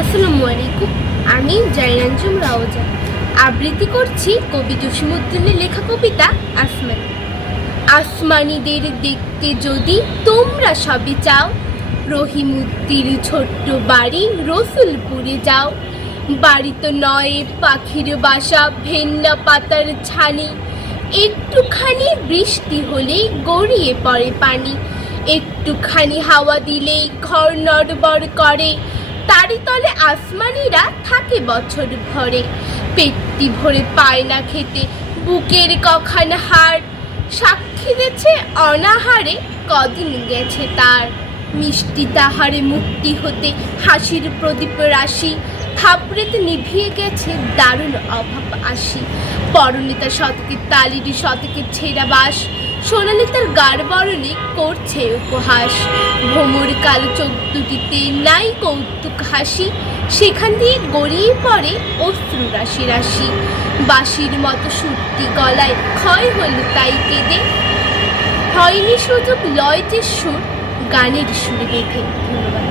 আসসালামু আলাইকুম। আমি জাইনাঞ্জুম রাওজা আবৃত্তি করছি কবি জসিমউদ্দিনের লেখা কবিতা আসমানি। আসমানিদের দেখতে যদি তোমরা সবে চাও, রহিমউদ্দির ছোট্ট বাড়ি রসুলপুরে যাও। বাড়ি তো নয় পাখির বাসা, ভেন্না পাতার ছানি, একটুখানি বৃষ্টি হলেই গড়িয়ে পড়ে পানি। একটুখানি হাওয়া দিলেই ঘর নড়বড় করে, তারি তলে আসমানিরা থাকে বছর ভরে। পেটটি ভরে পায় না খেতে, বুকের কখান হাড় সাক্ষী দিয়েছে অনাহারে কদিন গেছে তার। মিষ্টি তাহারে মুক্তি হতে হাসির প্রদীপ রাশি, থাপড়েতে নিভিয়ে গেছে দারুণ অভাব আসি। পরনে তার শতকের তালির শতকের ছেঁড়া বাস, সোনালি তার গাঢ় বরণে করছে উপহাস। ভ্রমর কালো চোখ দুটিতে নাই কৌতুক হাসি, সেখান দিয়ে গড়িয়ে পড়ে অশ্রু রাশি রাশি। বাঁশির মতো সুরটি গলায় ক্ষয় হল তাই কেঁদে, হয়নি সুযোগ লয় যে সুর গানের সুরে বেঁধে। ধন্যবাদ।